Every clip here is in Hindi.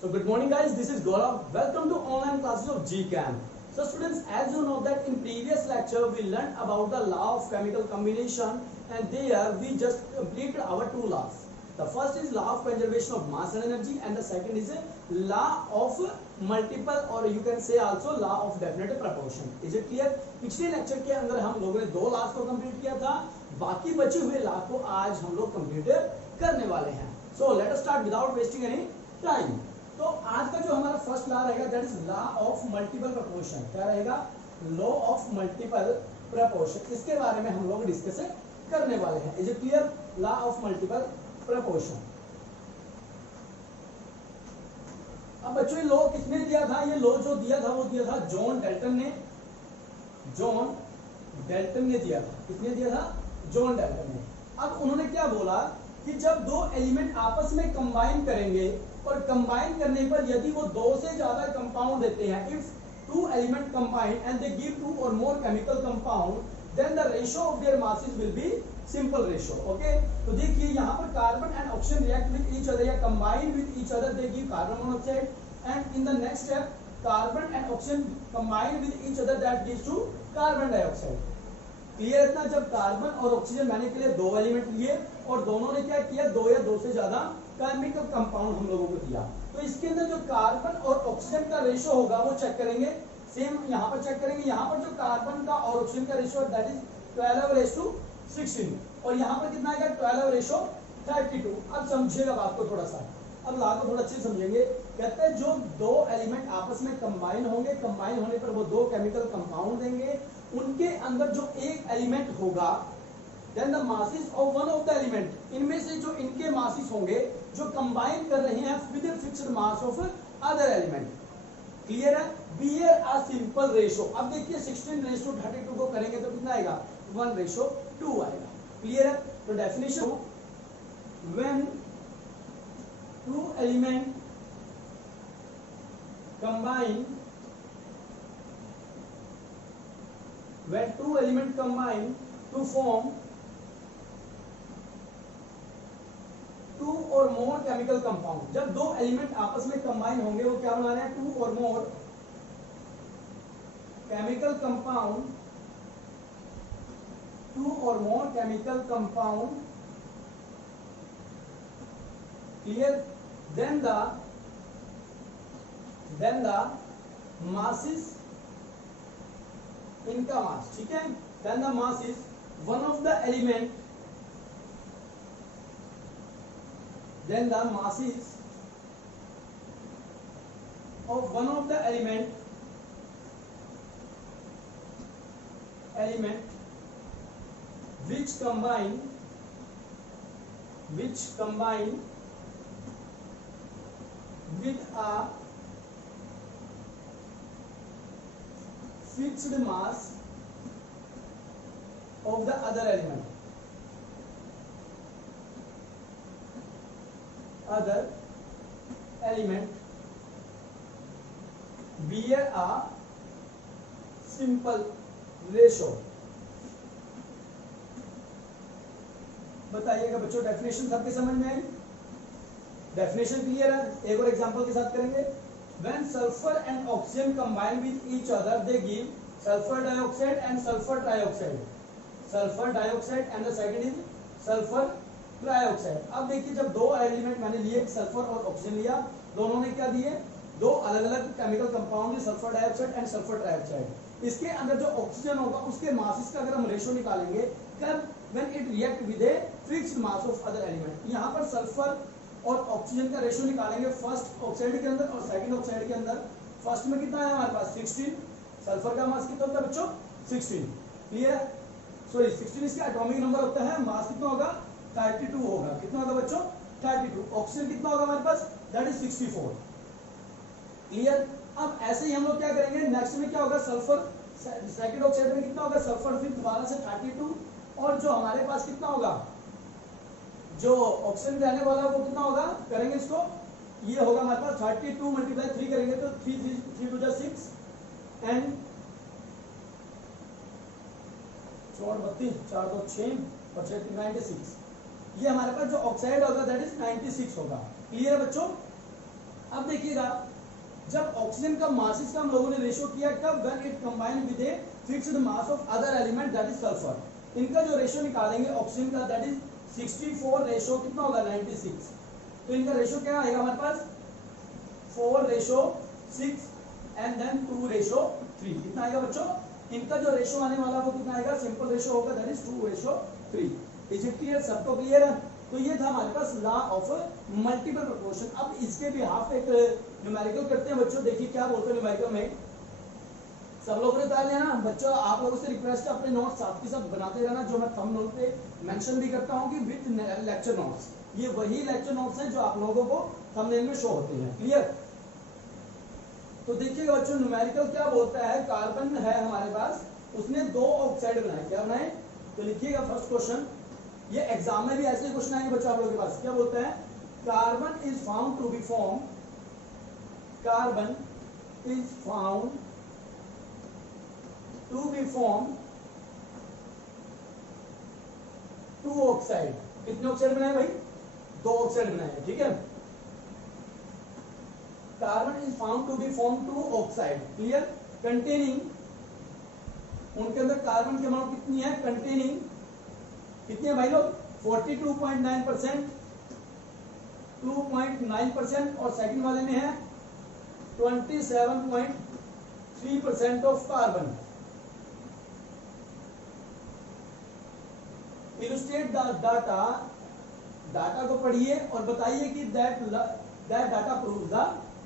So good morning guys, this is Gaurav. Welcome to online classes of GChem. So students, as you know that in previous lecture we learned about the law of chemical combination, and there we just completed our two laws. The first is law of conservation of mass and energy, and the second is a law of multiple, or you can say also law of definite proportion. Is it clear? पिछले लेक्चर के अंदर हम लोगों ने दो लॉज को कंप्लीट किया था, बाकी बचे हुए लॉ को आज हम लोग कंप्लीट करने वाले हैं. So let us start without wasting any time. तो आज का जो हमारा फर्स्ट लॉ रहेगा that is law of multiple proportion. क्या रहेगा? Law of multiple proportion. इसके बारे में हम लोग डिस्कस करने वाले हैं. Is it clear? Law of multiple proportion. अब बच्चों ये लॉ किसने दिया था? ये लॉ जो दिया था वो दिया था जॉन डेल्टन ने. जॉन डेल्टन ने दिया था. किसने दिया था? जॉन डेल्टन ने. अब उन्होंने क्या बोला कि जब दो एलिमेंट आपस में कंबाइन करेंगे और कंबाइन करने पर यदि वो दो से ज्यादा कंपाउंड देते हैं, if two element combine and they give two और more chemical compound, then the ratio of their masses will be simple ratio. Okay, तो देखिए यहाँ पर carbon and oxygen react with each other या combine with each other, they give carbon monoxide, and in the next step carbon and oxygen combine with each other, that gives to carbon dioxide. Clear इतना? जब कार्बन और ऑक्सीजन मैंने के लिए दो एलिमेंट लिए और दोनों ने क्या किया, दो या दो से ज्यादा केमिकल कंपाउंड हम लोगों को दिया, तो इसके अंदर जो कार्बन और ऑक्सीजन का रेशियो होगा वो चेक करेंगे. सेम यहाँ पर चेक करेंगे. यहाँ पर जो कार्बन का और ऑक्सीजन का रेशियो दैट इज 12:16, और यहाँ पर कितना आएगा? 12:32. अब समझिएगा बात को थोड़ा सा. अब ला को थोड़ा अच्छे समझेंगे. कहते हैं जो दो एलिमेंट आपस में कंबाइन होंगे, कंबाइन होने पर वो दो केमिकल कंपाउंड देंगे. उनके अंदर जो एक एलिमेंट होगा, then the masses of one of the element, इनमें से जो इनके मासेस होंगे जो कंबाइन कर रहे हैं with a fixed mass of other element. Clear है? Bear a simple ratio. अब देखिए 16:32 को करेंगे तो कितना आएगा? 1:2 आएगा. क्लियर है? तो definition, when two element combine, when two element combine to form two or more chemical compound. जब दो एलिमेंट आपस में कंबाइन होंगे वो क्या बना रहे हैं? टू और मोर केमिकल कंपाउंड, टू और more chemical compound. Clear? Then the masses, इनका मास, ठीक है? Then the mass is one of the element, then the masses of one of the element which combine with a fixed mass of the other element. Bear a simple ratio. बताइएगा बच्चों, डेफिनेशन सबके समझ में आई? डेफिनेशन क्लियर है? एक और एग्जांपल के साथ करेंगे. When sulfur and oxygen combine with each other, they give sulfur dioxide and sulfur trioxide. Sulfur dioxide and the second is sulfur trioxide. अब देखिए जब दो एलिमेंट मैंने लिए, सल्फर और ऑक्सीजन लिया, दोनों ने क्या दिए? दो अलग अलग chemical compound, sulphur dioxide and sulphur trioxide. इसके अंदर जो ऑक्सीजन होगा उसके मासेस का अगर हम रेशियो निकालेंगे, कब? When it react with a fixed mass of other element. यहाँ पर सल्फर और ऑक्सीजन का रेशियो निकालेंगे फर्स्ट ऑक्साइड के अंदर और सेकंड ऑक्साइड के अंदर. फर्स्ट में कितना है हमारे पास? 16. सल्फर का मास कितना होता है बच्चों? 16. क्लियर? सॉरी 16 इसका एटॉमिक नंबर होता है. मास कितना होगा? 32 होगा. कितना होगा बच्चों? 32. ऑक्सीजन कितना होगा हमारे पास? That is 64. क्लियर? अब ऐसे ही हम लोग क्या करेंगे, नेक्स्ट में क्या होगा? सल्फर सेकंड ऑक्साइड में कितना होगा? सल्फर फिर दोबारा से 32, और जो हमारे पास कितना होगा, जो ऑक्सीजन रहने वाला है वो कितना होगा? करेंगे इसको, ये होगा हमारे पास 32 × 3 करेंगे तो 3 2 6 एंड 4 32 4 2 6 और 6 3 96. ये हमारे पास जो ऑक्साइड होगा दैट इज 96 होगा. क्लियर है बच्चों? अब देखिएगा, जब ऑक्सीजन का मासेस का हम लोगों ने रेशियो किया कब, when it combine with a fixed mass of other element that is sulphur. इनका जो रेशियो निकालेंगे ऑक्सीजन का, दैट इज 64 रेशियो कितना होगा 96। तो इनका रेशियो क्या आएगा हमारे पास 4:6 एंड देन 2:3। कितना आएगा बच्चों, इनका जो रेशियो आने वाला वो कितना आएगा, सिंपल रेशियो होगा that is 2:3। Is it clear, सबको क्लियर है। तो ये था हमारे पास लॉ ऑफ मल्टीपल प्रोपोर्शन। अब इसके भी हाफ एक न्यूमेरिकल करते हैं बच्चों, देखिए क्या बोलते हैं न्यूमेरिकल में। सब लोगों ने तैयार लेना बच्चों, आप लोगों से रिक्वेस्ट है अपने नोट्स साथ के साथ बनाते रहना, जो मैं थंबनेल पे मेंशन भी करता हूं कि विद लेक्चर नोट्स। ये वही लेक्चर नोट्स हैं जो आप लोगों को थंबनेल में शो होते हैं। क्लियर। तो देखिएगा बच्चों न्यूमेरिकल क्या बोलता है, कार्बन है हमारे पास, उसने 2 ऑक्साइड बनाए। क्या बनाए, तो लिखिएगा फर्स्ट क्वेश्चन, ये एग्जाम में भी ऐसे क्वेश्चन आएंगे बच्चों आप लोगों के पास। क्या बोलता है, carbon is found to be form, carbon is found to be form 2 oxide. कितने ऑक्साइड बनाए भाई, 2 ऑक्साइड बनाए। ठीक है, carbon is found to be form 2 oxide. Clear. Containing, उनके अंदर कार्बन की अमाउंट कितनी है, कंटेनिंग कितनी है भाई लोग, 42.9%, 2.9%, और सेकंड वाले में है 27.3% of carbon. Illustrate the data, data को पढ़िए और बताइए कि that data proves the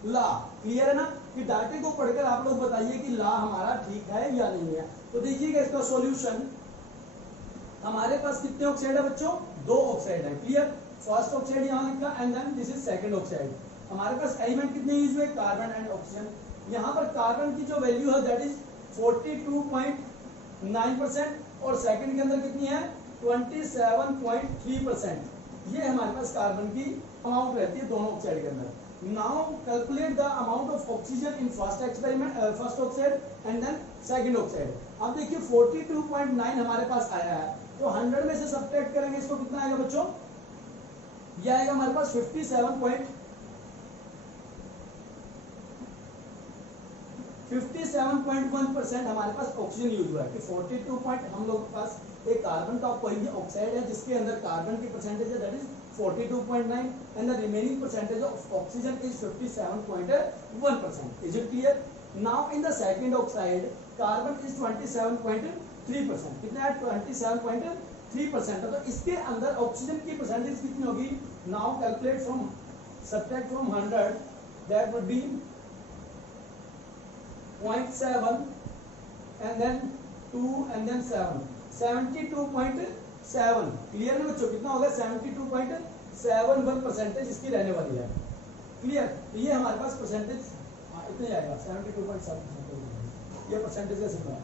law. Clear है ना, कि डाटे को पढ़कर आप लोग बताइए कि लॉ हमारा ठीक है या नहीं है। तो देखिएगा इसका सॉल्यूशन, हमारे पास कितने ऑक्साइड है बच्चों, 2 ऑक्साइड है। क्लियर। फर्स्ट ऑक्साइड यहां लिखा and then this is second oxide. हमारे पास एलिमेंट कितने यूज हुए, कार्बन एंड ऑक्सीजन। यहां पर कार्बन की जो वैल्यू है दैट इज 42.9% और सेकंड के अंदर कितनी है 27.3%। ये हमारे पास कार्बन की अमाउंट रहती है दोनों ऑक्साइड के अंदर। Now calculate the amount of oxygen in first experiment, first oxide and then second oxide. अब देखिए 42.9 हमारे पास आया है, तो 100 में से सब्ट्रैक्ट करेंगे इसको, कितना आएगा बच्चों, ये आएगा हमारे पास 57.1% हमारे पास ऑक्सीजन यूज हुआ है। कि 42 पॉइंट हम लोग के पास एक कार्बन का कोई ऑक्साइड है जिसके अंदर कार्बन की परसेंटेज है that is 42.9 and the remaining percentage of oxygen is 57.1%। Is it clear. Now in the second oxide carbon is 27.3%। कितना है 27.3%। तो इसके अंदर ऑक्सीजन की परसेंटेज कितनी होगी, now calculate from, subtract from 100 that would B 0.7 and then 2 and then 7, 72.7। Clear है बच्चों, कितना होगा 72.71% इसकी रहने वाली है। क्लियर। तो ये हमारे पास परसेंटेज इतना ही आएगा 72.7%। ये परसेंटेज का सिंबल है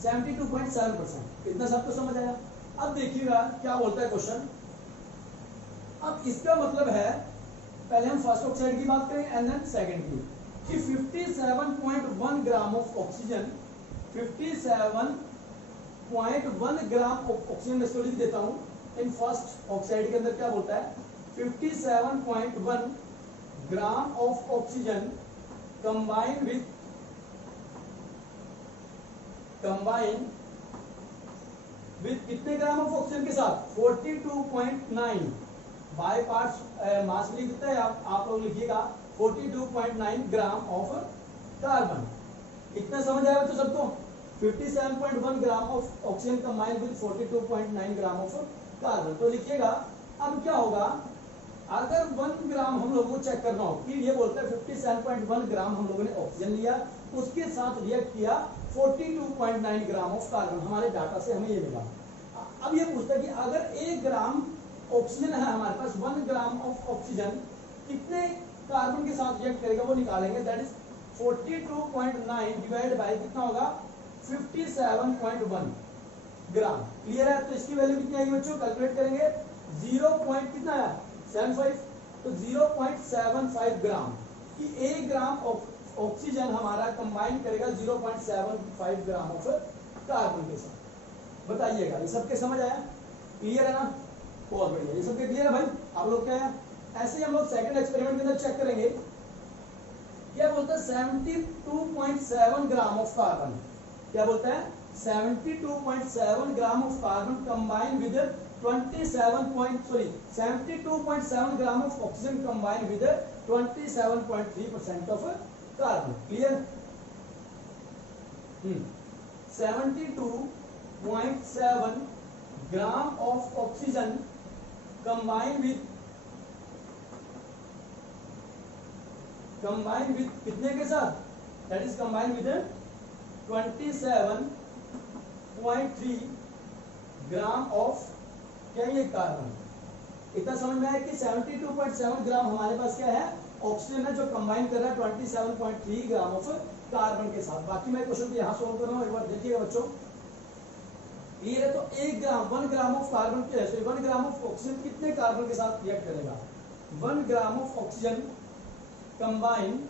72.7%। इतना सबको समझ आया। अब देखिएगा क्या बोलता है क्वेश्चन। अब इसका मतलब है, पहले हम फर्स्ट ऑक्साइड की बात करें एंड देन सेकंड की, कि 57.1 ग्राम of oxygen, 57.1 gram of oxygen, मैं इसको लिख देता हूं। इन फर्स्ट ऑक्साइड के अंदर क्या बोलता है 57.1 ग्राम ऑफ ऑक्सीजन कंबाइन विथ कितने ग्राम ऑफ ऑक्सीजन के साथ 42.9 बाय पार्ट्स मास लिख देता है आप लोग लिखिएगा 42.9 ग्राम ऑफ कार्बन। इतना समझ आया बच्चों सबको। 57.1 ग्राम of oxygen combined with 42.9 gram of carbon. तो लिखिएगा अब क्या होगा, अगर 1 ग्राम हम लोगों को चेक करना हो, कि ये बोलता है 57.1 ग्राम हम लोगों ने ऑक्सीजन लिया, उसके साथ रिएक्ट किया 42.9 ग्राम ऑफ कार्बन, हमारे डाटा से हमें ये मिला। अब ये पूछता है कि अगर 1 ग्राम ऑक्सीजन है हमारे पास, 1 ग्राम ऑफ ऑक्सीजन कितने कार्बन के साथ रिएक्ट करेगा वो निकालेंगे। दैट इज 42.9 डिवाइड बाय कितना होगा 57.1 ग्राम। क्लियर है। तो इसकी वैल्यू कितनी आएगी बच्चों, कैलकुलेट करेंगे 0. कितना है 75, तो 0.75 ग्राम कि 1 ग्राम ऑक्सीजन हमारा कंबाइन करेगा 0.75 ग्राम ऑफ कार्बन के साथ। बताइएगा ये सबके समझ आया, क्लियर है ना, बहुत बढ़िया। ये सबके क्लियर है भाई, आप लोग क्या है ऐसे ही हम लोग सेकंड एक्सपेरिमेंट के अंदर चेक करेंगे। क्या बोलता है 72.7 ग्राम ऑफ कार्बन, क्या बोलता है 72.7 gram of carbon combine with 72.7 gram of oxygen combine with 27.3% of carbon. Clear? 72.7 gram of oxygen combine with कितने के साथ, that is combine with 27.3 gram of क्या ये कार्बन। इतना समझ में आया कि 72.7 ग्राम हमारे पास क्या है, ऑक्सीजन है, जो कंबाइन कर रहा है 27.3 ग्राम ऑफ कार्बन के साथ। बाकी मैं क्वेश्चन को यहाँ सोल्व कर रहा हूँ, एक बार देखिएगा बच्चों। ये है तो 1 ग्राम ऑफ कार्बन के 1 ग्राम ऑफ ऑक्सीजन कितने कार्बन के साथ रिएक्ट करेगा। 1 gram of oxygen combine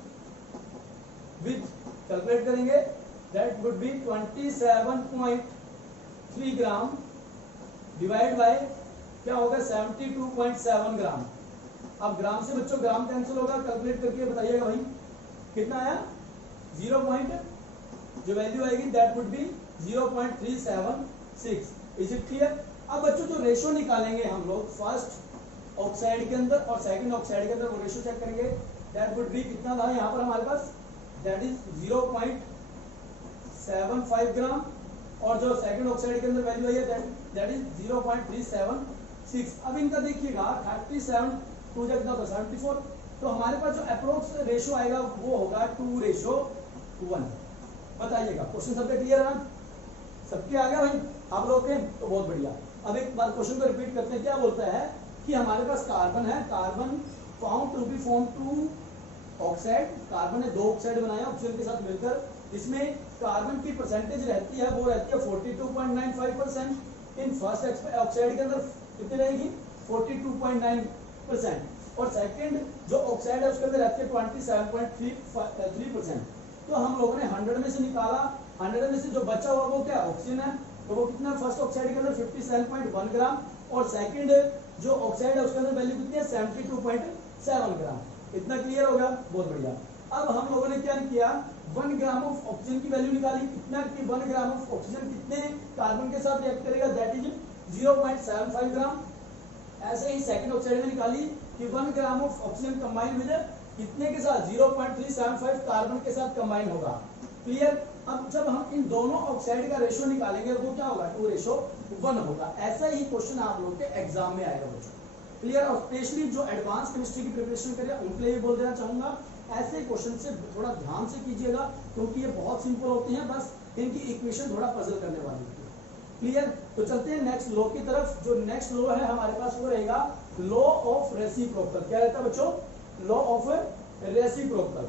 with, calculate करेंगे, that would be 27.3 gram divide by क्या होगा 72.7 ग्राम। अब ग्राम से बच्चों ग्राम कैंसिल होगा, कैलकुलेट करके बताइएगा भाई कितना आया, 0. जो वैल्यू आएगी that would B 0.376। Is it clear? अब बच्चों जो रेशो निकालेंगे हम लोग फर्स्ट ऑक्साइड के अंदर और सेकंड ऑक्साइड के अंदर, वो रेशो चेक करेंगे। दैट वुड बी कितना था यहाँ पर हमारे पास, दैट इज 0.75 ग्राम, और जो सेकंड ऑक्साइड के अंदर वैल्यू आई है दैट इज 0.376। अब इनका देखिएगा 37 2 कितना होगा 74, तो हमारे पास जो अप्रोक्स रेशो आएगा वो होगा 2:1। बताइएगा क्वेश्चन सबके क्लियर है, सबके आ गया भाई आप लोग के, तो बहुत बढ़िया। अब एक बार क्वेश्चन को रिपीट करते हैं। क्या बोलता है कि हमारे पास कार्बन है, carbon found to be form 2 oxide, carbon ने 2 ऑक्साइड बनाया ऑक्सीजन के साथ मिलकर, इसमें कार्बन की परसेंटेज रहती है वो रहती है 42.95%। इन फर्स्ट ऑक्साइड के अंदर कितनी रहेगी 42.9%, और सेकंड जो ऑक्साइड है उसके अंदर रहती है 27.3%। तो हम लोगों ने 100 में से निकाला, 100 में से जो बचा हुआ वो क्या ऑक्सीजन है, तो वो कितना फर्स्ट ऑक्साइड के अंदर 57.1 ग्राम, और सेकंड जो ऑक्साइड है उसके अंदर वैल्यू कितनी है 72.7 ग्राम। इतना क्लियर होगा, बहुत बढ़िया। अब हम लोगों ने क्या किया, 1 ग्राम ऑफ ऑक्सीजन की वैल्यू निकाली, कितना कि 1 ग्राम ऑफ ऑक्सीजन कितने कार्बन के साथ रिएक्ट करेगा, दैट इज 0.75 ग्राम। ऐसे ही सेकंड ऑक्साइड में निकाली कि 1 gram of oxygen combine with कितने के साथ 0.375 कार्बन के साथ कंबाइन होगा। क्लियर? अब जब हम इन दोनों ऑक्साइड का रेशो निकालेंगे वो क्या होगा 2:1 होगा। ऐसा ही क्वेश्चन आप लोग के एग्जाम में आएगा बच्चों। क्लियर? और स्पेशली जो एडवांस केमिस्ट्री की प्रिपरेशन करें उनके लिए बोल देना चाहूंगा, ऐसे क्वेश्चन से थोड़ा ध्यान से कीजिएगा, क्योंकि ये बहुत सिंपल होते हैं, बस इनकी इक्वेशन थोड़ा पजल करने वाली होती है। क्लियर? तो चलते हैं नेक्स्ट लॉ की तरफ। जो नेक्स्ट लॉ है हमारे पास वो रहेगा लॉ ऑफ रेसिप्रोकल। क्या रहता है बच्चों, लॉ ऑफ रेसिप्रोकल।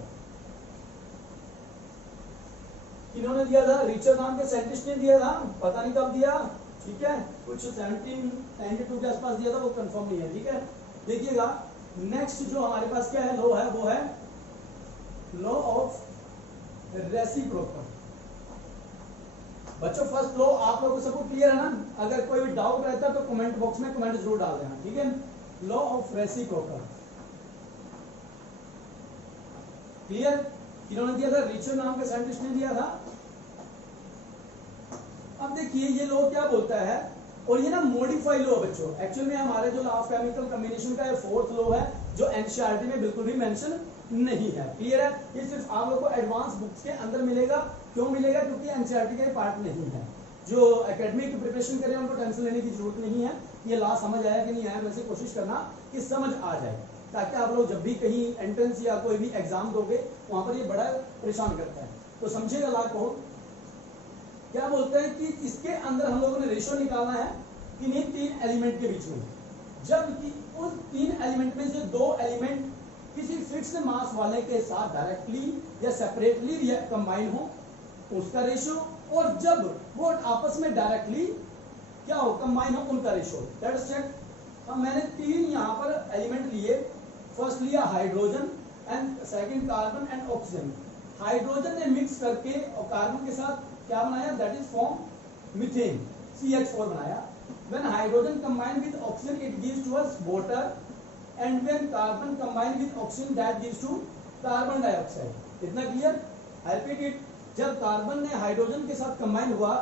इन्होंने दिया था, रिचर्ड नाम के साइंटिस्ट ने दिया था, पता नहीं कब दिया, ठीक है, कुछ 1792 के आसपास दिया था, वो कंफर्म नहीं है, ठीक है। देखिएगा नेक्स्ट जो हमारे पास क्या है लॉ है वो है लॉ ऑफ रेसिप्रोकल। बच्चों फर्स्ट लॉ आप लोगों को सबको क्लियर है ना? अगर कोई भी डाउट रहता है तो कमेंट बॉक्स में कमेंट जरूर डाल देना, ठीक है। लॉ ऑफ रेसिप्रोकल क्लियर, किन्होंने दिया था, रिचर्ड नाम के साइंटिस्ट ने दिया था। अब देखिए ये लॉ क्या बोलता है, और ये ना मॉडिफाई लॉ बच्चों, एक्चुअल में हमारे जो लॉ ऑफ केमिकल कॉम्बिनेशन का ये 4th लॉ है, जो एनसीईआरटी में बिल्कुल भी मेंशन नहीं है। क्लियर है? ये सिर्फ आप लोगों को एडवांस बुक्स के अंदर मिलेगा। क्यों मिलेगा? क्योंकि एनसीईआरटी का पार्ट नहीं है। जो एकेडमिक की प्रिपरेशन करें उनको टेंशन लेने की जरूरत नहीं है। ये लॉ समझ आया कि नहीं आया, वैसे कोशिश करना कि समझ आ जाए, ताकि आप लोग जब भी कहीं एंट्रेंस या कोई भी एग्जाम दोगे वहां पर ये बड़ा परेशान करता है। तो समझिएगा लॉ को। क्या बोलते हैं कि इसके अंदर हम लोगों ने रेशो निकालना है किन्हीं 3 एलिमेंट के बीच में, जबकि उस 3 एलिमेंट में से 2 एलिमेंट किसी फिक्स्ड मास वाले के साथ डायरेक्टली या सेपरेटली कंबाइन हो, उसका रेशो, और जब वो आपस में डायरेक्टली क्या हो कंबाइन हो, उनका रेशो। That is check. अब मैंने 3 यहाँ पर एलिमेंट लिए, फर्स्ट लिया hydrogen and second carbon and oxygen. Hydrogen ने मिक्स करके और कार्बन के साथ क्या बनाया, that is form methane, CH4 बनाया। When hydrogen combined with oxygen it gives to us water, and when carbon combine with oxygen that gives to carbon dioxide. इतना क्लियर? आई रिपीट इट, जब कार्बन ने हाइड्रोजन के साथ कंबाइन हुआ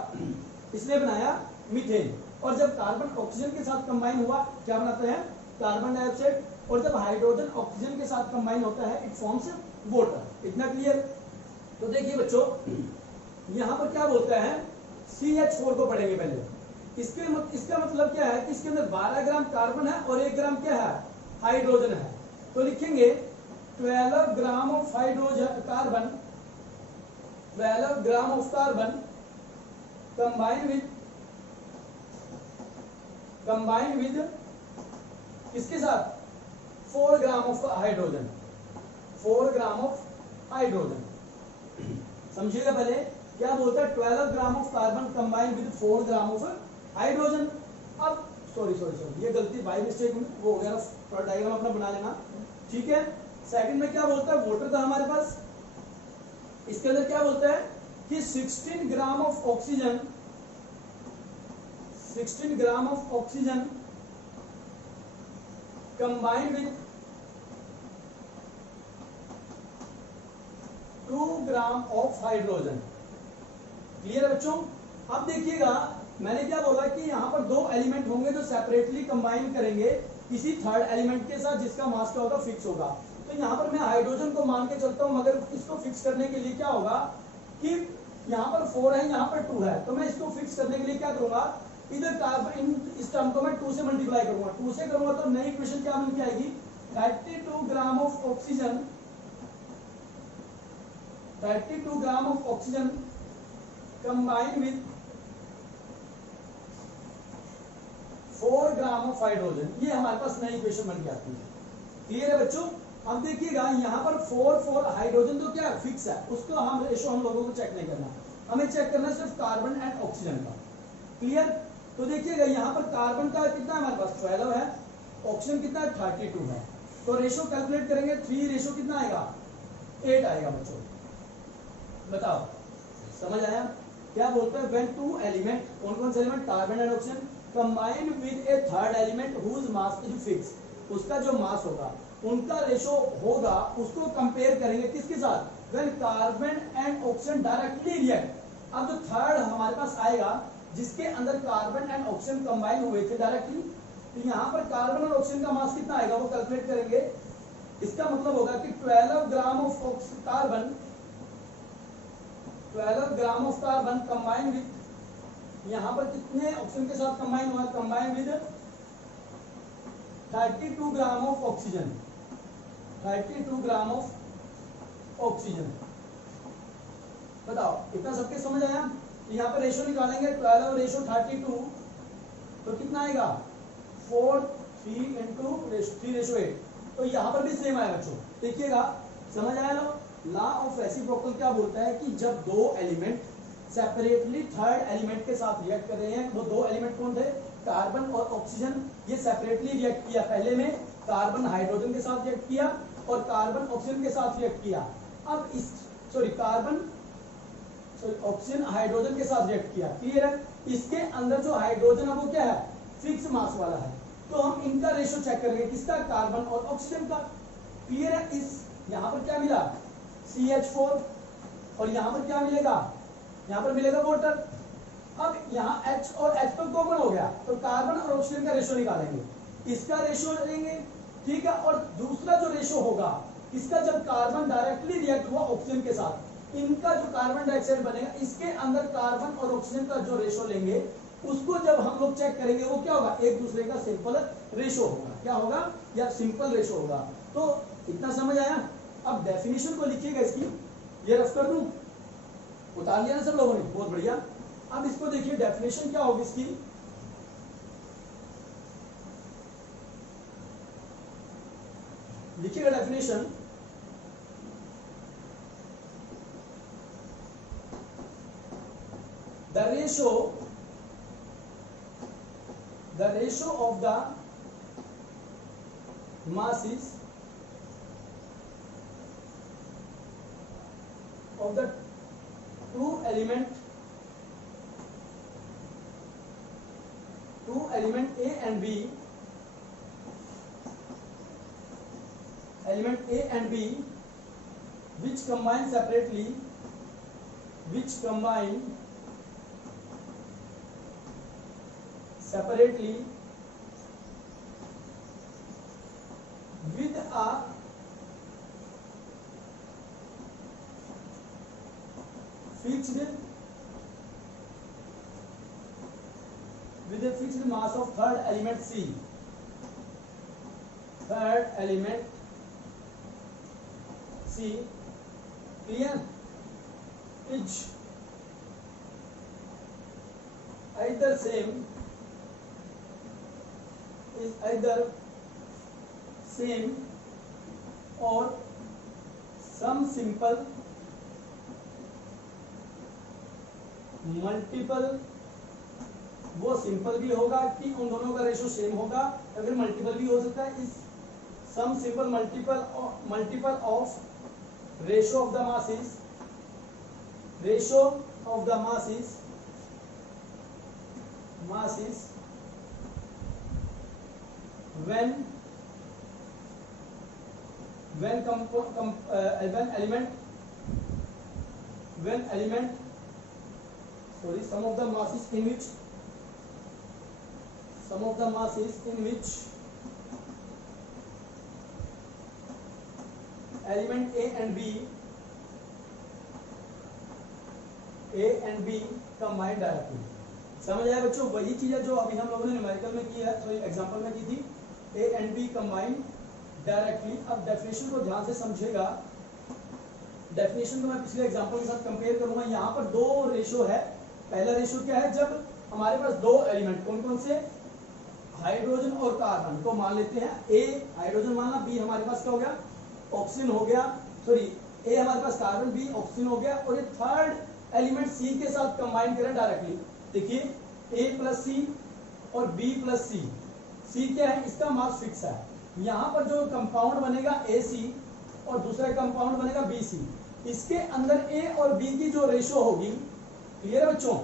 इसने बनाया मीथेन, और जब कार्बन ऑक्सीजन के साथ कंबाइन हुआ क्या बनाता है? Carbon dioxide. और जब हाइड्रोजन ऑक्सीजन के साथ कंबाइन होता है इट फॉर्म्स वाटर। इतना क्लियर? तो देखिए बच्चों, यहां पर क्या बोलता है, CH4 को पढ़ेंगे पहले। इसका मतलब क्या है कि इसके अंदर 12 ग्राम कार्बन है और 1 ग्राम क्या है? हाइड्रोजन है। तो लिखेंगे 12 gram of hydrogen carbon, 12 gram of carbon combine with किसके साथ? 4 gram of hydrogen, 4 gram of hydrogen. समझिएगा पहले क्या बोलता है, 12 gram of carbon combine with 4 gram of hydrogen. अब सॉरी ये गलती बाय मिस्टेक वो हो गया, थोड़ा डायग्राम अपना बना लेना, ठीक है। सेकंड में क्या बोलता है, वाटर था हमारे पास, इसके अंदर क्या बोलता है कि 16 ग्राम of oxygen, 16 gram of oxygen combined with 2 gram of hydrogen. Clear है बच्चों? अब देखिएगा मैंने क्या बोला कि यहां पर 2 एलिमेंट होंगे जो सेपरेटली कंबाइन करेंगे किसी थर्ड एलिमेंट के साथ जिसका मास क्या होगा? फिक्स होगा। तो यहाँ पर मैं हाइड्रोजन को मान के चलता हूं, मगर इसको फिक्स करने के लिए क्या होगा कि यहाँ पर 4 है, यहाँ पर 2 है, तो मैं इसको फिक्स करने के लिए क्या करूंगा, इधर कार्बन इस टर्म को मैं 2 से मल्टीप्लाई करूंगा, 2 से करूंगा तो नई इक्वेशन क्या बन के आएगी, 32 ग्राम of oxygen, 32 gram of oxygen combine with 4 gram of hydrogen. ये हमारे पास नई इक्वेशन बन के आती है। क्लियर है बच्चों? अब देखिएगा यहाँ पर 4 हाइड्रोजन तो क्या फिक्स है, उसको हम रेशो हम लोगों को चेक नहीं करना, हमें चेक करना है सिर्फ कार्बन एंड ऑक्सीजन का। क्लियर? तो देखिएगा यहाँ पर कार्बन का कितना हमारे पास 12 है, ऑक्सीजन कितना है 32 है, तो रेशो कैलकुलेट करेंगे 3 रेशो कितना आएगा 8 आएगा बच्चों। बताओ समझ आया? क्या बोलते हैं, व्हेन 2 एलिमेंट, कौन कौन से element, carbon and oxygen, combine with a third element whose mass is fix, उसका जो मास होगा उनका रेशो होगा, उसको कंपेयर करेंगे किसके साथ, when carbon and oxygen directly react. अब जो थर्ड हमारे पास आएगा जिसके अंदर कार्बन एंड ऑक्सीजन कंबाइन हुए थे डायरेक्टली, तो यहाँ पर कार्बन और ऑक्सीजन का मास कितना आएगा वो कैलकुलेट करेंगे। इसका मतलब होगा कि 12 gram of carbon, 12 gram of carbon combine with, यहाँ पर कितने ऑक्सीजन के साथ कंबाइन हुआ, combine with 32 gram of oxygen, 32 gram of oxygen. बताओ इतना सबके समझ आया? यहाँ पर रेशो निकालेंगे 12 रेशो 32, तो कितना आएगा 4 3 इंटू 3 रेशो 8, तो यहाँ पर भी सेम आएगा बच्चों। देखिएगा समझ आया ना? लॉ ऑफ रेसिप्रोकल क्या बोलता है कि जब 2 एलिमेंट सेपरेटली थर्ड एलिमेंट के साथ रिएक्ट कर रहे हैं, वो 2 एलिमेंट कौन थे, कार्बन और ऑक्सीजन, ये सेपरेटली रिएक्ट किया, पहले में कार्बन हाइड्रोजन के साथ रिएक्ट किया और कार्बन ऑक्सीजन के साथ रिएक्ट किया। अब इस ऑक्सीजन हाइड्रोजन के साथ रिएक्ट किया। क्लियर है? इसके अंदर जो हाइड्रोजन है वो क्या है, फिक्स मास वाला है, तो हम इनका रेशो चेक करेंगे किसका, कार्बन और ऑक्सीजन का। क्लियर है? इस यहाँ पर क्या मिला CH4 और यहाँ पर क्या मिलेगा, यहाँ पर मिलेगा वाटर। अब यहाँ H और H तो कॉमन हो गया, तो कार्बन और ऑक्सीजन का रेशो निकालेंगे, इसका रेशो लेंगे, ठीक है। और दूसरा जो रेशो होगा इसका, जब कार्बन डायरेक्टली रिएक्ट हुआ ऑक्सीजन के साथ, इनका जो कार्बन डाइऑक्साइड बनेगा इसके अंदर कार्बन और ऑक्सीजन का जो रेशो लेंगे उसको जब हम लोग चेक करेंगे वो क्या होगा, एक दूसरे का सिंपल रेशो होगा। क्या होगा, या सिंपल रेशो होगा। तो इतना समझ आया? अब डेफिनेशन को लिखिएगा इसकी, ये रफ कर दूं, उतार लिया ना सब लोगों ने, बहुत बढ़िया। अब इसको देखिए डेफिनेशन क्या होगी इसकी, लिखिएगा definition, the ratio of the masses of the two element A and B element A and B which combine separately with a fixed mass of third element C. Third element C, clear, is either same or some simple multiple, वो सिंपल भी होगा कि उन दोनों का रेशो सेम होगा या फिर मल्टीपल भी हो सकता है। इस some simple multiple of ratio of the masses when some of the masses in which element A and B combined directly। समझ आया बच्चों? वही चीज है जो अभी हम लोगों ने न्यूमेरिकल में की है, सॉरी एग्जांपल में की थी, A and B combined directly. अब डेफिनेशन को ध्यान से समझेगा। डेफिनेशन को मैं पिछले एग्जांपल के साथ कंपेयर करूंगा। यहाँ पर दो रेशो है। पहला रेशो क्या है? जब हमारे पास दो एलिमेंट, कौन कौन से? हाइड्रोजन और कार्बन को मान लेते हैं। ए हाइड्रोजन मानना, बी हमारे पास क्या हो गया? ऑक्सीजन हो गया, सॉरी ए हमारे पास कार्बन, बी ऑक्सीजन हो गया, और ये थर्ड एलिमेंट सी के साथ कंबाइन करें डायरेक्टली। देखिए ए प्लस सी और बी प्लस सी, सी क्या है? इसका मास फिक्स है। यहाँ पर जो कंपाउंड बनेगा ए सी और दूसरा कंपाउंड बनेगा बी सी, इसके अंदर ए और बी की जो रेशो होगी, क्लियर है बच्चों?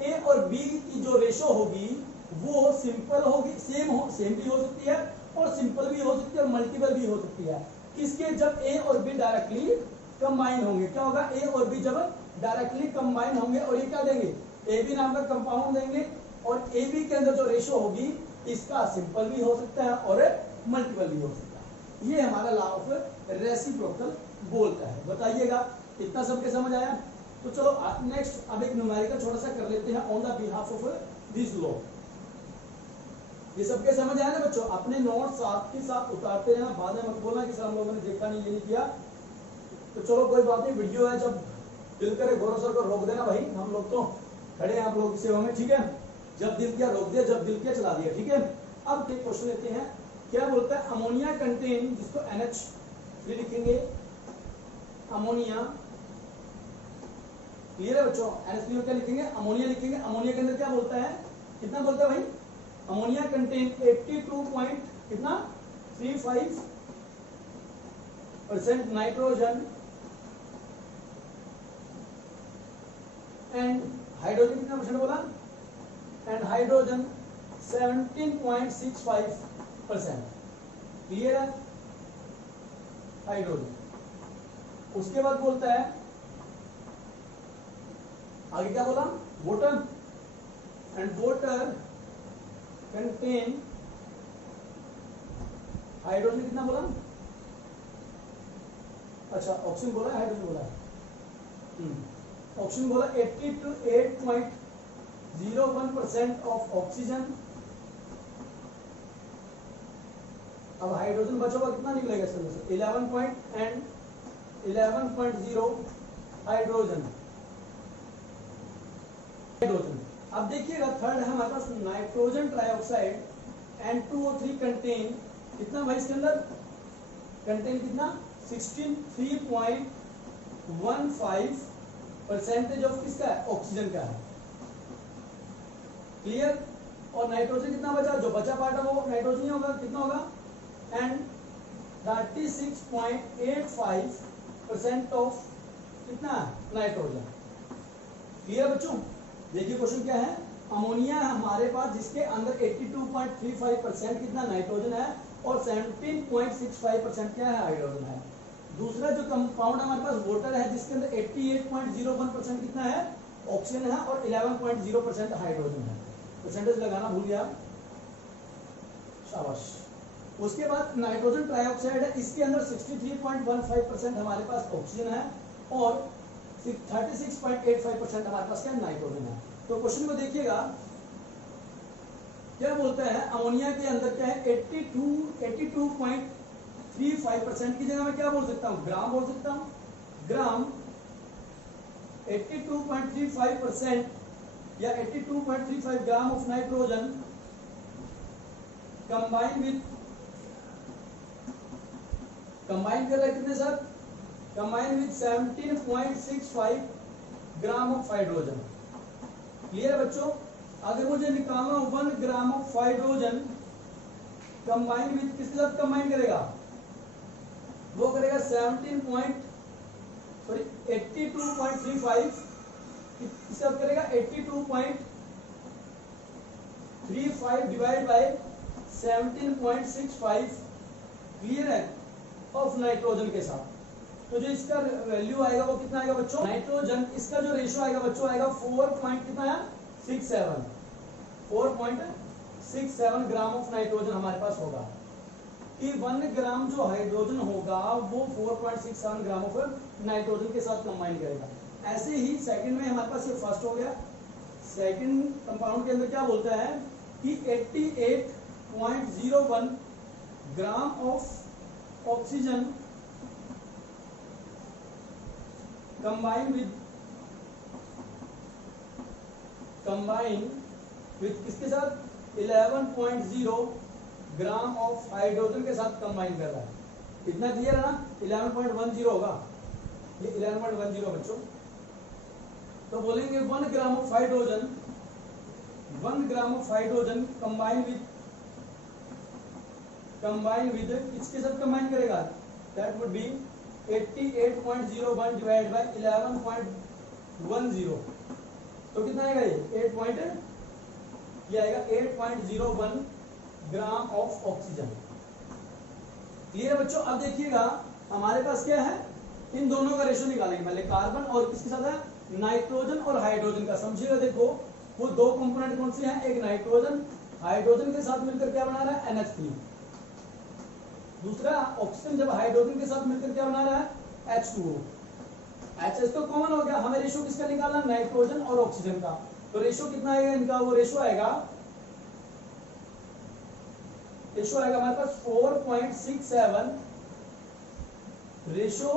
ए और बी की जो रेशो होगी वो सिंपल होगी, सेम भी हो सकती है और सिंपल भी हो सकती है और मल्टीपल भी हो सकती है। किसके? जब ए और बी डायरेक्टली कंबाइन होंगे। क्या होगा? ए और बी जब डायरेक्टली कंबाइन होंगे और ये क्या देंगे? ए बी नाम का कंपाउंड देंगे, और ए बी के अंदर जो रेशो होगी इसका सिंपल भी हो सकता है और मल्टीपल भी हो सकता है। ये हमारा लॉ ऑफ रेसिप्रोकल बोलता है। बताइएगा, इतना सबके समझ आया? तो चलो नेक्स्ट अब एक न्यूमेरिकल छोटा सा कर लेते हैं on the behalf of this law. ये सबके समझ आया ना बच्चों? अपने नोट्स साथ के साथ उतारते रहना, बाद में मत बोलना कि सर हम लोगों ने देखा नहीं, ये नहीं किया। तो चलो कोई बात नहीं, वीडियो है, जब दिल करे घोड़ों सर को रोक देना भाई, हम लोग तो खड़े हैं आप लोग की सेवा में, ठीक है? जब दिल किया रोक दिया, जब दिल किया चला दिया, ठीक है? अब एक क्वेश्चन लेते हैं। क्या बोलता है? अमोनिया कंटेन, जिसको NH3 लिखेंगे, अमोनिया, क्लियर है बच्चों? NH3 में क्या लिखेंगे? अमोनिया लिखेंगे। अमोनिया के अंदर क्या बोलता है? कितना बोलता है भाई? Ammonia contain 82.35% nitrogen and hydrogen कितना परसेंट बोला? And hydrogen 17.65%। क्लियर है? हाइड्रोजन। उसके बाद बोलता है, आगे क्या बोला? Water, and water contain, hydrogen कितना बोला? अच्छा ऑक्सीजन बोला है, हाइड्रोजन बोला है? ऑक्सीजन बोला 88.01% ऑफ ऑक्सीजन। अब हाइड्रोजन बचा हुआ कितना निकलेगा इसके अंदर से? 11.0 हाइड्रोजन। अब देखिएगा थर्ड है हमारे पास नाइट्रोजन ट्राइऑक्साइड N2O3 कंटेन कितना भाई इसके अंदर? कंटेन कितना? 63.15% ऑफ किसका है? ऑक्सीजन का है। क्लियर? और नाइट्रोजन कितना बचा? जो बचा पार्ट है वो नाइट्रोजन ही होगा। कितना होगा? एंड 36.85% ऑफ कितना? नाइट्रोजन। क्लियर बच्चों? देखिए क्वेश्चन क्या है? अमोनिया है हमारे पास जिसके अंदर 82.35% कितना? नाइट्रोजन है, और 17.65% क्या है, हाइड्रोजन है। दूसरा जो कंपाउंड हमारे पास वाटर है जिसके अंदर 88.01% कितना है, ऑक्सीजन है और 11.0% हाइड्रोजन है। परसेंटेज लगाना भूल गया, शाबाश। उसके बाद नाइट्रोजन ट्राइऑक्साइड है, इसके अंदर 63.15% हमारे पास ऑक्सीजन है और 36.85% हमारे पास क्या नाइट्रोजन है। तो क्वेश्चन को देखिएगा क्या बोलते हैं, अमोनिया के अंदर क्या है 82.35% की जगह मैं क्या बोल सकता हूँ, ग्राम बोल सकता हूँ, ग्राम 82.35% या 82.35 ग्राम ऑफ नाइट्रोजन कंबाइन कर रहा है कितने sir, combine with 17.65 gram of hydrogen. Clear है बच्चों। अगर मुझे निकालना हो 1 gram of hydrogen combine with किसके साथ कंबाइन करेगा, वो करेगा 82.35 किसके साथ करेगा 82.35 डिवाइड बाय 17.65 क्लियर है ऑफ नाइट्रोजन के साथ। तो जो इसका वैल्यू आएगा वो कितना आएगा बच्चों, नाइट्रोजन इसका जो रेशियो आएगा बच्चों आएगा 4.67 ग्राम ऑफ नाइट्रोजन हमारे पास होगा कि 1 ग्राम जो हाइड्रोजन होगा वो 4.67 ग्राम ऑफ नाइट्रोजन के साथ कंबाइन करेगा। ऐसे ही सेकंड में हमारे पास ये फर्स्ट हो गया। सेकंड कंपाउंड के अंदर क्या बोलता है कि 88.01 ग्राम ऑफ ऑक्सीजन कंबाइन विद किसके साथ 11.0 ग्राम ऑफ हाइड्रोजन के साथ कंबाइन कर रहा है। कितना क्लियर है ना, 11.10 होगा, ये 11.10 बच्चों। तो बोलेंगे 1 gram of hydrogen combine with किसके साथ कंबाइन करेगा, that would B 88.01 divide by 11.10। तो कितना आएगा ये आएगा 8.01 ग्राम ऑफ ऑक्सीजन। क्लियर है बच्चों। अब देखिएगा हमारे पास क्या है, इन दोनों का रेशियो निकालेंगे पहले, कार्बन और किसके साथ है, नाइट्रोजन और हाइड्रोजन का। समझिएगा, देखो वो दो कंपोनेंट कौन से हैं, एक नाइट्रोजन हाइड्रोजन के साथ मिलकर क्या बना रहा है NH3, दूसरा ऑक्सीजन जब हाइड्रोजन के साथ मिलकर क्या बना रहा है H2O। HS तो कॉमन हो गया, हमें रेशियो किसका निकालना, नाइट्रोजन और ऑक्सीजन का। तो रेशियो कितना आएगा इनका, वो रेशियो आएगा हमारे पास 4.67 रेशियो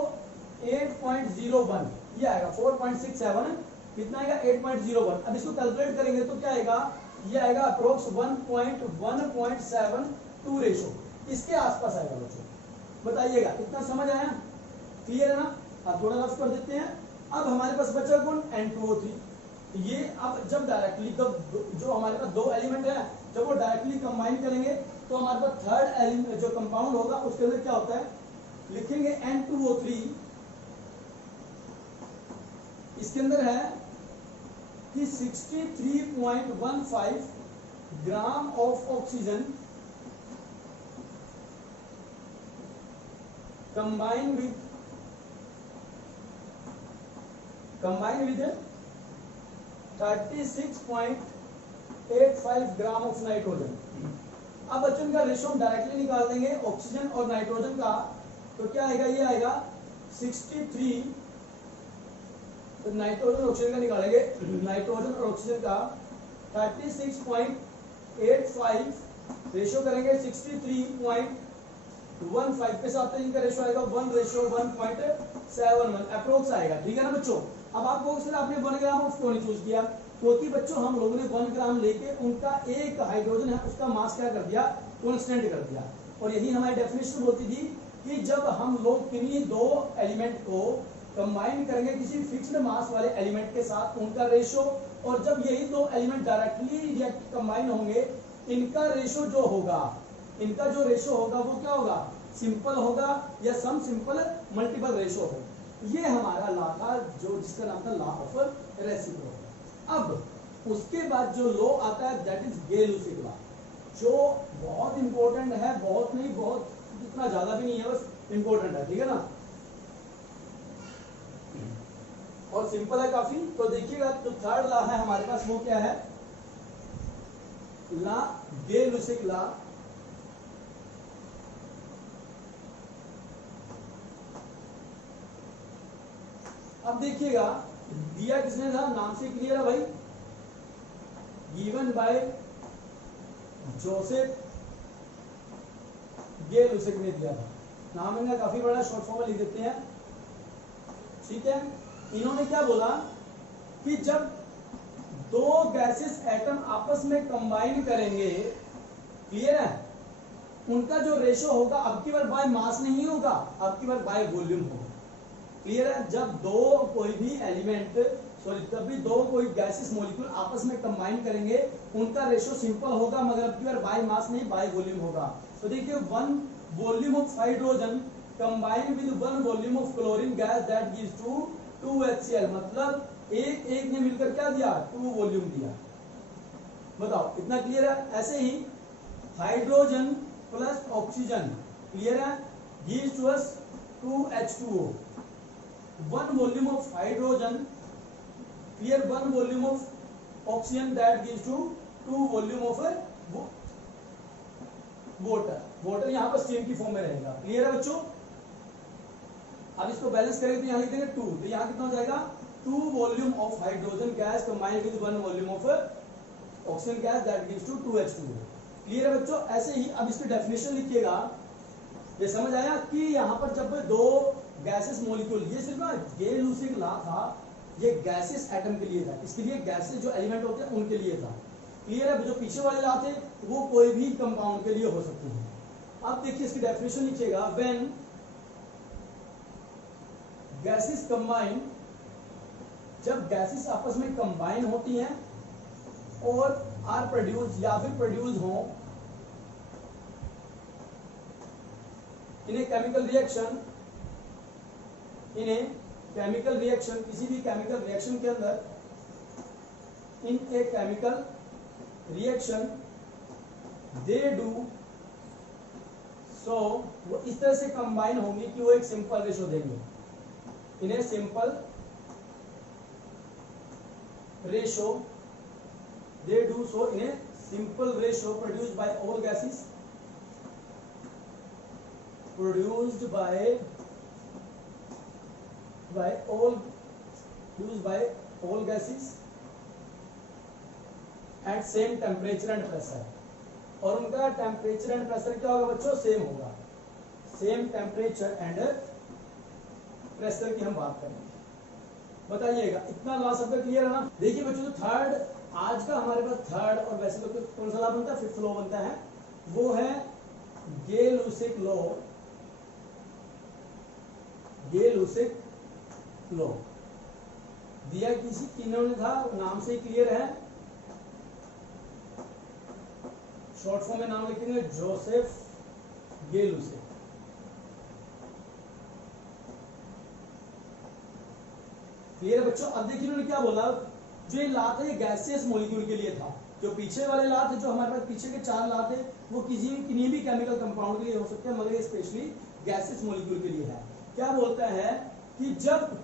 8.01, ये आएगा 4.67 कितना आएगा 8.01। अब इसको कैलकुलेट करेंगे तो क्या आएगा, ये आएगा अप्रोक्स 1.72 रेशियो, इसके आसपास आएगा बच्चों। बताइएगा इतना समझ आया, क्लियर है ना। अब थोड़ा रफ कर देते हैं। अब हमारे पास बचा कौन, N2O3। ये अब जब डायरेक्टली जो हमारे पास दो एलिमेंट है जब वो डायरेक्टली कंबाइन करेंगे तो हमारे पास थर्ड एलिमेंट जो कंपाउंड होगा उसके अंदर क्या होता है, लिखेंगे N2O3, इसके अंदर है कि 63.15 ग्राम of oxygen combined with 36.85 gram of nitrogen. अब बच्चों का रेशियो हम डायरेक्टली निकाल देंगे ऑक्सीजन और नाइट्रोजन का, तो क्या आएगा, ये आएगा 63, तो नाइट्रोजन और ऑक्सीजन का निकालेंगे, नाइट्रोजन और ऑक्सीजन का 36.85 रेशियो करेंगे 63.15 के साथ इनका रेशियो आएगा 1:1.71 अप्रोक्स आएगा। ठीक है ना बच्चों। अब आपको आपने 1 ग्राम ऑफ क्यों चूज किया, क्योंकि बच्चों हम लोगों ने 1 ग्राम लेके उनका एक हाइड्रोजन है उसका मास क्या कर दिया, कांस्टेंट कर दिया। और यही हमारी डेफिनेशन होती थी कि जब हम लोग किन्हीं दो एलिमेंट को कंबाइन करेंगे किसी फिक्स्ड मास वाले एलिमेंट के साथ उनका रेशियो, और जब यही दो एलिमेंट डायरेक्टली कंबाइन होंगे इनका रेशियो जो होगा, इनका जो रेशियो होगा वो क्या होगा, सिंपल होगा या सम सिंपल मल्टीपल रेशियो होगा। ये हमारा लॉ था जो जिसका नाम था लॉ ऑफ रेसिप्रोसिटी। अब उसके बाद जो लॉ आता है दैट इज गेल-लुसिक लॉ। जो बहुत इंपॉर्टेंट है, बहुत नहीं, बहुत इतना ज्यादा भी नहीं है, बस इंपॉर्टेंट है, ठीक है ना, और सिंपल है काफी। तो देखिएगा, जो थर्ड लॉ है हमारे पास वो क्या है, ला गै-लुसिक लॉ। अब देखिएगा, दिया किसने था, नाम से क्लियर है भाई, गिवन बाय जोसेफ गै-लुसिक ने दिया था। नाम इनका काफी बड़ा, शॉर्ट फॉर्म में लिख देते हैं, ठीक है। इन्होंने क्या बोला कि जब दो गैसेस एटम आपस में कंबाइन करेंगे, क्लियर है, उनका जो रेशो होगा अब की बार बाय मास नहीं होगा, अब की बार बाय वॉल्यूम होगा, क्लियर है। जब दो कोई भी एलिमेंट, सॉरी, जब भी दो कोई गैसेस मॉलिक्यूल आपस में कंबाइन करेंगे, उनका रेशो सिंपल होगा, मगर अब की बार बाय मास नहीं, बाय वॉल्यूम होगा। तो देखिए, 1 volume of hydrogen combine with 1 volume of chlorine gas that gives to 2HCl, मतलब एक एक ने मिलकर क्या दिया, 2 वॉल्यूम दिया। बताओ, इतना क्लियर है। ऐसे ही हाइड्रोजन प्लस ऑक्सीजन, क्लियर है, gives to us 2H2O। 1 volume of hydrogen, clear, 1 volume of oxygen that gives to 2 volume of water. Water यहाँ पर स्टीम की फॉर्म में रहेगा, क्लियर है बच्चों। अब इसको बैलेंस करेंगे तो यहाँ लिख देंगे 2, तो यहाँ कितना हो जाएगा, 2 volume of hydrogen gas combined with 1 volume of oxygen gas that gives to 2H2O, clear है बच्चों। ऐसे ही अब इसकी डेफिनेशन लिखिएगा, ये समझ आया कि यहाँ पर जब दो गैसेस मॉलिक्यूल, ये सिर्फ ना गै-लुसिक लॉ था, ये गैसेस एटम के लिए था, इसके लिए गैसेस जो एलिमेंट होते हैं उनके लिए था, क्लियर है। जो पीछे वाले लॉ थे वो कोई भी कंपाउंड के लिए हो सकते हैं। अब देखिए इसकी डेफिनेशन लिखिएगा, व्हेन गैसेस कंबाइन, जब गैसेस आपस में कंबाइन होती हैं और आर प्रोड्यूस या फिर प्रोड्यूस हो in a chemical reaction, in a chemical reaction, किसी भी केमिकल रिएक्शन के अंदर, in a chemical reaction they do so, वो इस तरह से कंबाइन होंगी कि वो एक सिंपल रेशो देंगे, in a simple ratio, they do so in a simple ratio produced by all gases, produced by all gases at same temperature and pressure। और उनका टेम्परेचर एंड प्रेशर क्या होगा बच्चों, सेम होगा, सेम टेम्परेचर एंड प्रेशर की हम बात करेंगे। बताइएगा, इतना लॉ सबका क्लियर है ना। देखिए बच्चों, थर्ड आज का हमारे पास थर्ड, और वैसे तो कौन सा लॉ बनता है, 5th लॉ बनता है, वो है गै-लुसिक लॉ। गै-लुसिक लॉ दिया किसी किन्होंने था, नाम से क्लियर है, शॉर्ट फॉर्म में नाम लिखेंगे जोसेफ गै-लुसिक। क्लियर है बच्चों। अब देखिए इन्होंने क्या बोला, जो ये लॉ था ये गैसियस मॉलिक्यूल के लिए था, जो पीछे वाले लॉ थे, जो हमारे पास पीछे के 4 लॉ थे, वो किसी भी केमिकल कंपाउंड के लिए हो सकते हैं, मगर ये स्पेशली गैसियस मॉलिक्यूल के लिए है। क्या बोलता है कि जब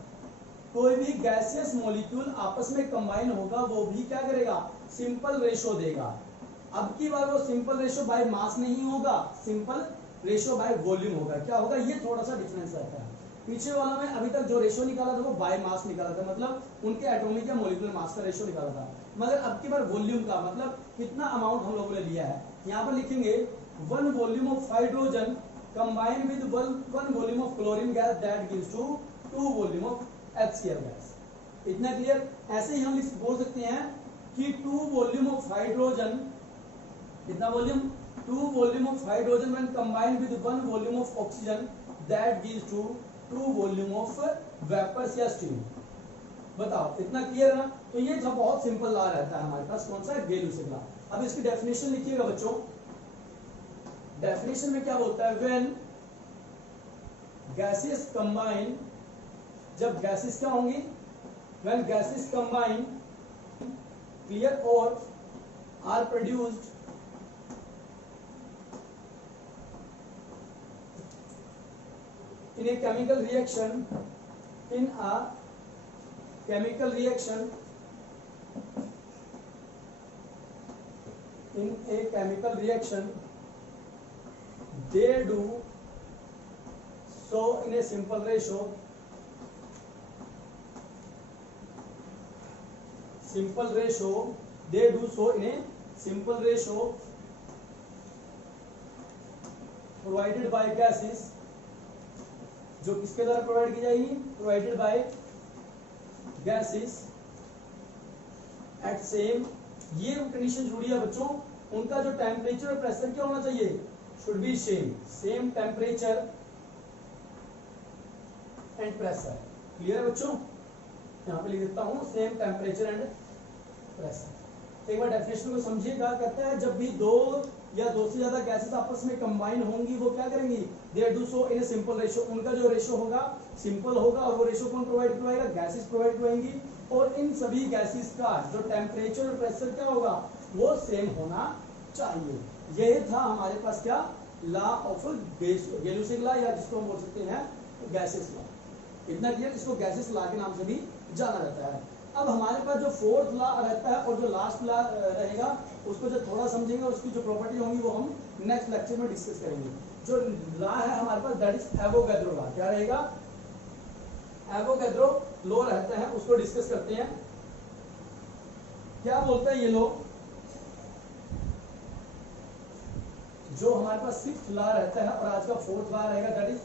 कोई भी गैसियस मॉलिक्यूल आपस में कंबाइन होगा, वो भी क्या करेगा, सिंपल रेशो देगा। अब की बार वो सिंपल रेशो बाय मास नहीं होगा, सिंपल रेशो बाय वॉल्यूम होगा। क्या होगा, ये थोड़ा सा डिफरेंस रहता है। पीछे वाला में अभी तक जो रेशो निकाला था वो बाय मास निकाला था, मतलब उनके एटॉमिक या मॉलिक्यूलर मास का रेशो निकाला था, मगर अब की बार वॉल्यूम का, मतलब कितना अमाउंट हम लोगों ने लिया है। यहाँ पर लिखेंगे 1 volume of hydrogen combine with 1 volume of chlorine gas that gives to 2 volume of HCl gas. इतना क्लियर। ऐसे ही हम बोल सकते हैं कि 2 वॉल्यूम ऑफ हाइड्रोजन, कितना volume, 2 volume of hydrogen when combined with 1 volume of oxygen that gives to 2 volume of vapours या स्टीम। बताओ, इतना क्लियर है ना। तो ये था, बहुत सिंपल लॉ रहता है हमारे पास, कौन सा, गै-लुसिक लॉ। अब इसकी डेफिनेशन लिखिएगा बच्चों। डेफिनेशन में क्या बोलता है, व्हेन गैसेस कंबाइन, जब गैसेस क्या होंगी, व्हेन गैसेस कंबाइन, क्लियर, और are produced in a chemical reaction, in a chemical reaction, in a chemical reaction, they do so in a simple ratio, simple ratio, they do so in a simple ratio provided by gases, जो किसके द्वारा प्रोवाइड की जाएगी, provided by gases at same, ये कंडीशन जरूरी है बच्चों, उनका जो टेम्परेचर और प्रेशर क्या होना चाहिए, should be same, same temperature and pressure. Clear है बच्चों, यहाँ पे लिख देता हूँ सेम टेम्परेचर एंड प्रेशर। एक बार डेफिनेशन को समझिएगा, कहता है जब भी दो या दो से ज्यादा गैसेस आपस में कंबाइन होंगी वो क्या करेंगी, दे do so in a simple ratio, उनका जो रेशियो होगा सिंपल होगा, और वो रेशियो कौन प्रोवाइड करवाएगा, गैसेस प्रोवाइड करवाएंगी, और इन सभी गैसेस का जो टेम्परेचर और प्रेशर क्या होगा वो सेम होना चाहिए। यही था हमारे पास क्या, लॉ ऑफ गैल्यूसिक लॉ, या जिसको हम बोल सकते हैं गैसेस लॉ। इतना क्लियर, इसको गैसेस लॉ के नाम से भी जाना जाता है। अब हमारे पास जो फोर्थ लॉ रहता है और जो लास्ट लॉ रहेगा उसको जो थोड़ा समझेंगे, उसकी जो प्रॉपर्टी होंगी वो हम नेक्स्ट लेक्चर में डिस्कस करेंगे। जो लॉ है हमारे पास दैट इज एवोगैड्रो लॉ। क्या रहेगा, एवोगैड्रो लॉ रहता है, उसको डिस्कस करते हैं। क्या बोलते हैं ये लोग, जो हमारे पास सिक्स्थ लॉ रहता है और आज का फोर्थ लॉ रहेगा दैट इज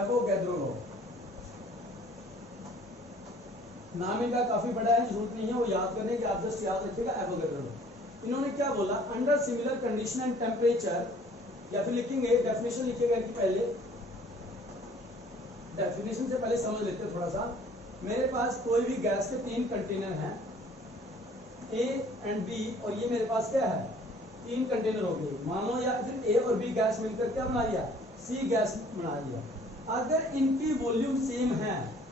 एवोगैड्रो लॉ। नाम इनका काफी बड़ा है, जरूरत नहीं है वो याद करने की, आप जस्ट याद रखिएगा एवोगैड्रो लॉ। इन्होंने क्या बोला, under similar condition and temperature, या फिर लिखेंगे डेफिनेशन लिखिएगा कि पहले, डेफिनेशन से पहले समझ लेते हैं थोड़ा सा। मेरे पास कोई भी गैस के तीन कंटेनर हैं, ए एंड बी, और ये मेरे पास क्या है, तीन कंटेनर हो गए मान लो, या फिर ए और बी गैस मिलकर क्या बना लिया, सी गैस बना लिया। अगर इनकी वॉल्यूम सेम है,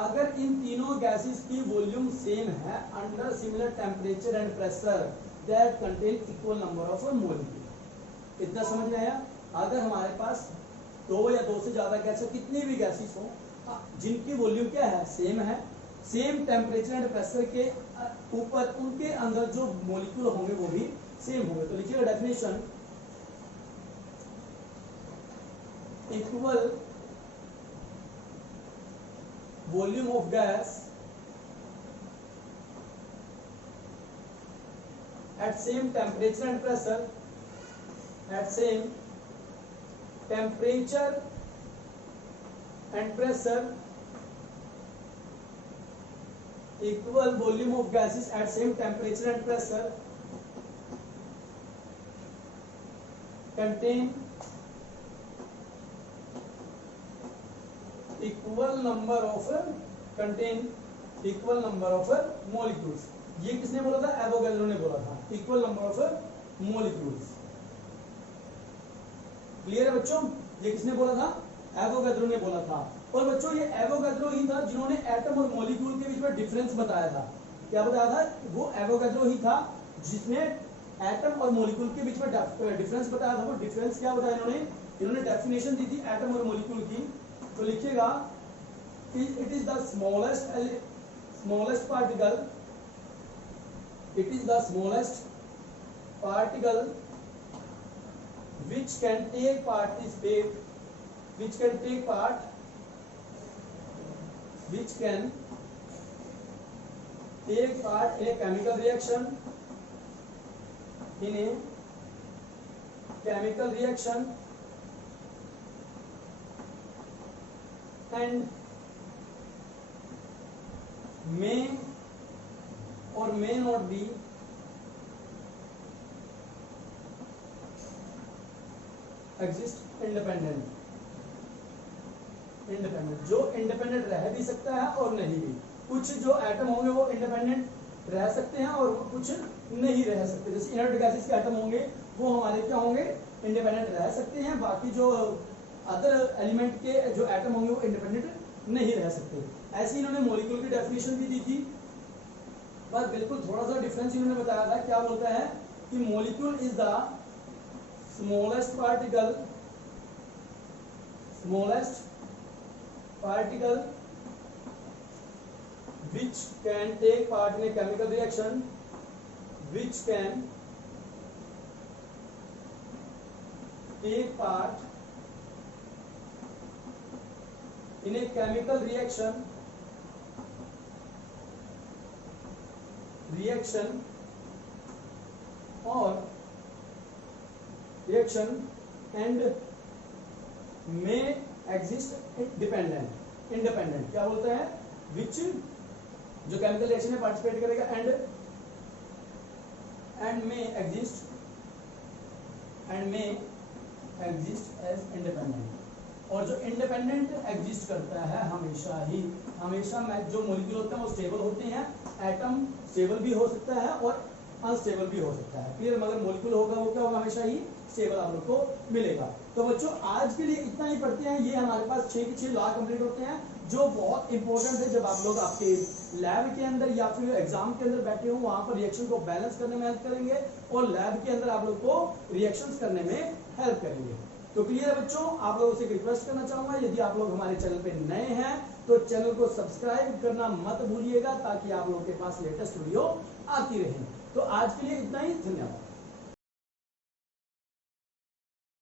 अगर इन तीनों गैसेस की वॉल्यूम सेम है under similar temperature and pressure that contain equal number of molecule. इतना समझ में आया। अगर हमारे पास दो या दो से ज्यादा गैसेस, कितनी भी गैसेस हो, जिनकी वॉल्यूम क्या है, सेम है, सेम टेम्परेचर एंड प्रेशर के ऊपर उनके अंदर जो मॉलिक्यूल होंगे वो भी सेम होंगे। तो लिखिएगा definition, equal volume of gas at same temperature and pressure, at same temperature and pressure, equal volume of gases at same temperature and pressure contain equal number of molecules. ये किसने बोला था, एवोगैड्रो ने बोला था, equal number of molecules. Clear है बच्चों, ये किसने बोला था, एवोगैड्रो ने बोला था। और बच्चों ये एवोगैड्रो ही था जिन्होंने एटम और मॉलिक्यूल के बीच में डिफरेंस बताया था। क्या बताया था, वो एवोगैड्रो ही था जिसने एटम और मॉलिक्यूल के बीच में डिफरेंस बताया था। वो डिफरेंस क्या बताया इन्होंने डेफिनेशन दी थी एटम और मॉलिक्यूल की। तो लिखिएगा, it is the smallest particle, it is the smallest particle which can take part in a chemical reaction, and may or may not be exist independent, जो इंडिपेंडेंट रह भी सकता है और नहीं भी। कुछ जो एटम होंगे वो इंडिपेंडेंट रह सकते हैं और कुछ नहीं रह सकते। जैसे इनर्ट गैसेस के एटम होंगे वो हमारे क्या होंगे, इंडिपेंडेंट रह सकते हैं, बाकी जो अदर एलिमेंट के जो एटम होंगे वो इंडिपेंडेंट नहीं रह सकते। ऐसे इन्होंने मॉलिक्यूल की डेफिनेशन भी दी थी, पर बिल्कुल थोड़ा सा डिफरेंस इन्होंने बताया था। क्या बोलता है कि molecule is the smallest particle smallest particle which can take part in a chemical reaction, which can take part in a chemical reaction and may exist independent क्या बोलता है, which जो केमिकल रिएक्शन में पार्टिसिपेट करेगा and may exist as independent, और जो इंडिपेंडेंट एग्जिस्ट करता है हमेशा में जो मॉलिक्यूल होते हैं वो स्टेबल होते हैं, एटम स्टेबल भी हो सकता है और अनस्टेबल भी हो सकता है, क्लियर। मगर मॉलिक्यूल होगा वो क्या होगा, हमेशा ही स्टेबल आप लोग को मिलेगा। तो बच्चों आज के लिए इतना ही पढ़ते हैं, ये हमारे पास 6 के 6 लॉ कंप्लीट होते हैं जो बहुत इंपॉर्टेंट है जब आप लोग आपके लैब के अंदर या फिर एग्जाम के अंदर बैठे हो, वहां पर रिएक्शन को बैलेंस करने में हेल्प करेंगे और लैब के अंदर आप लोग को रिएक्शंस करने में हेल्प करेंगे। तो क्लियर है बच्चों, आप लोगों से रिक्वेस्ट करना चाहूंगा, यदि आप लोग हमारे चैनल पे नए हैं तो चैनल को सब्सक्राइब करना मत भूलिएगा ताकि आप लोगों के पास लेटेस्ट वीडियो आती रहे। तो आज के लिए इतना ही, धन्यवाद।